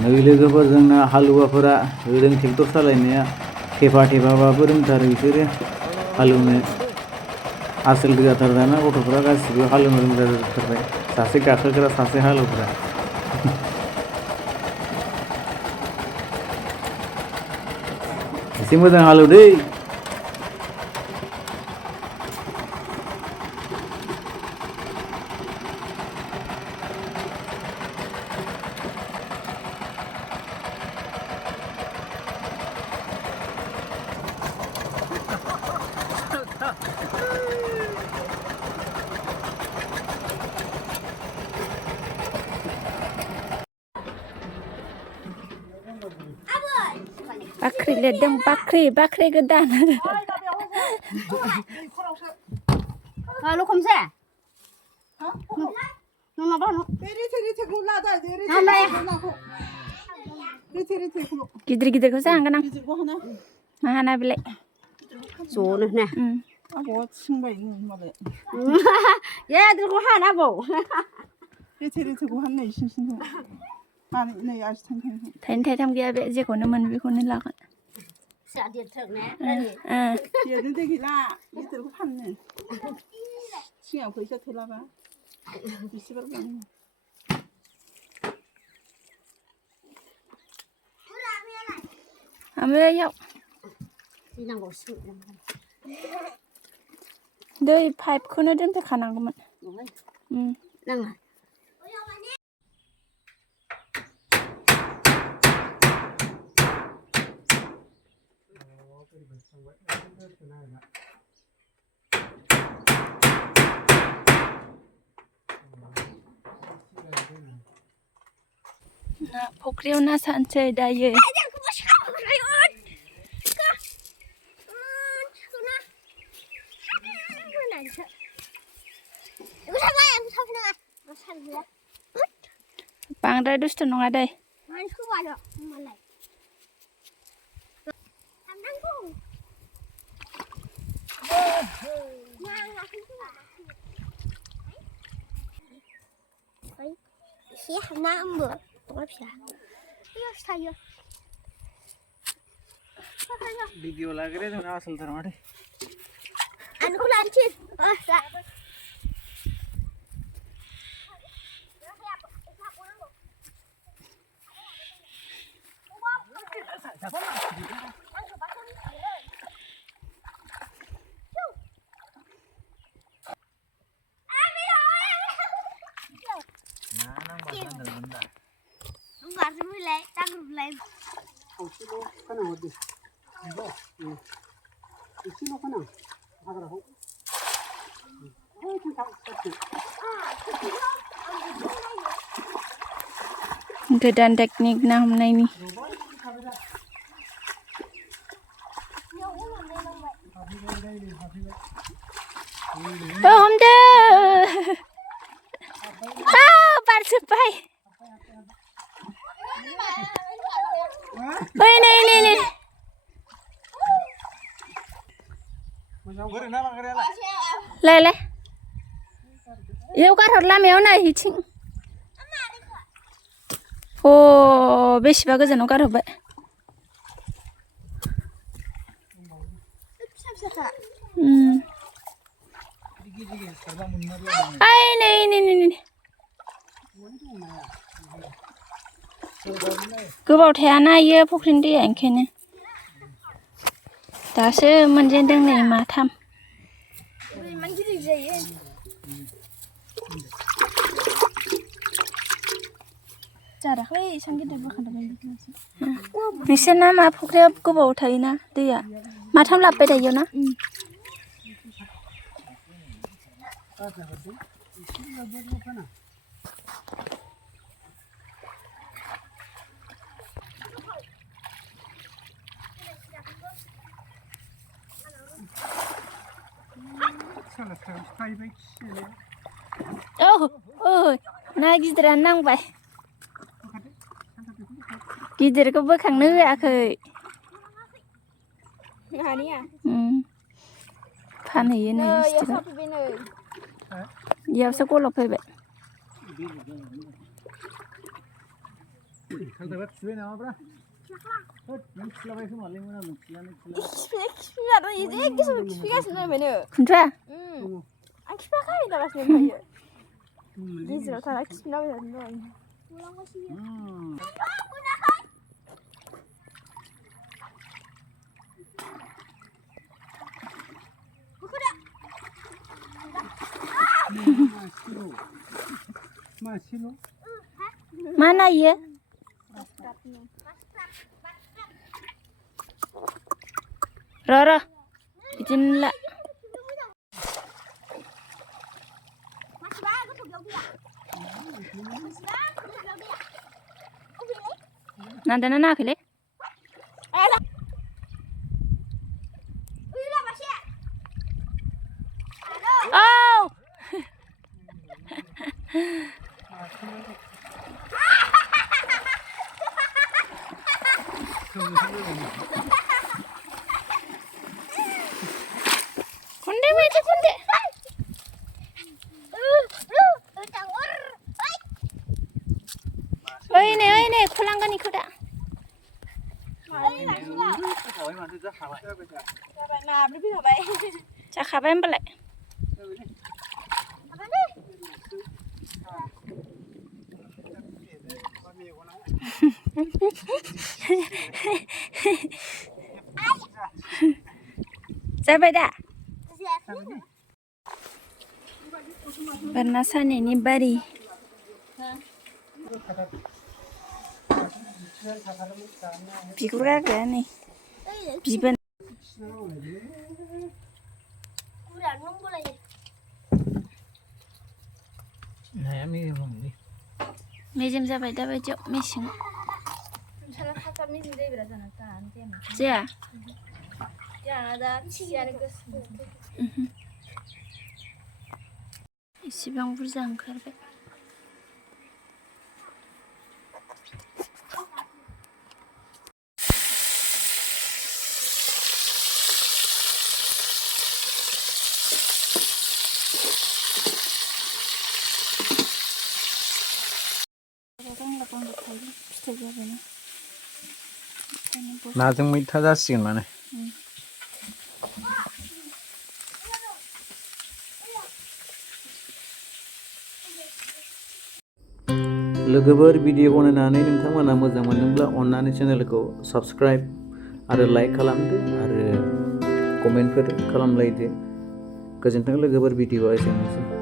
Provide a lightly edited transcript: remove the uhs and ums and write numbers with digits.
नै लोगोफोरजोंना हालुवाफोरा ओजों ट्रेक्टर सालायनाया थेफा थेफाबाबो रोंथारो बिसोरो हालौनो आसोल जाथार दाना गथ'फोरा गासिबो हालौनो रोंग्रा जाथारबाय सासे गाखोग्रा सासे हालौग्रा एसे मोजां हालौदै बाख्रि लिरदों बाख्रि गोदान लखमसे गिदिर गिदिरखौ जाहांगोन आं मा हाना बेलाय ज'नो ने आबौआ थिंबाय होनबालाय ए दिखौ हानांगौ रेथे हाननाय सिंसिंखौ नै आसि थाइनै थाइथाम गैया बे जेखौनो मोनो बेखौनो लागोन देरनो दै गैला गिदिरखौ फाननो सिगां फैसा थोलाबा बिसेबां मोनो ओमफ्रायाव दै पाइपखौनो दोनफैखानांगौमोन नाङा ना फुख्रियाव ना सानसै दायो बांद्राय दुष्ट नङा दै एसे हाबना आंबो फिसा थायो भिडिअ लाग्रे जोंना आसलथार माथो आंखौ लानोसै गोदान टेकनिक ना हमनायनि हमदो बारजोब्बाय ओइ नै लाय इयाव गारहर लामायाव नै इथिं बेसेबा गोजानाव गारहरबाय ओइ नै गोबाव थायाना इयो फुख्रिनि दैया ओंखायनो दासो मोनजेनदों नै माथाम जर'ख एसां गिदिर बोखांदों नोंसोरना मा फुख्रिया गोबाव थायोना दैया माथाम लाबोबाय थायो ना ना गिदिरानो नांबाय गिदिरखौ बोखांनो होआखै फानहैयो नै इयावसो गलब फैबाय खालथाबा खिबाय नामाब्रा होद नों खिलाबाय खोमालै मोना मोनखिलानो खिफिबाय आरो इदि खिफिगासिनो दं बेनो खुन्थ्रा आं खिफायाखै दागासिनो ओमफ्रायो गेजेराव थाना खिफिनाबाय थादों दहाय मासेल' मा नायो र' बिदिनो ला नांदोंना नाङाखैलै औ konde baca konde oi ne kulangan ikut dah cakapai mbak Sampai dah. Bernasan ini bari. Bikur kagak nih. Biben. Nah, ini belum nih. Mejem sampai dah baju mesin. Siapa? इसेबां बुरजा ओंखारबाय नाजों मैथा जासिगोन माने लोगोफोर भिडिअ बनायनानै नोंथांमोना मोजां मोनदोंब्ला अन्नानै चेनेलखौ साबस्क्राइब आरो लाइक खालामदो आरो कमेन्टफोर खालामलायदो गोजोन्थों लोगोफोर भिडिअआ एसेनोसै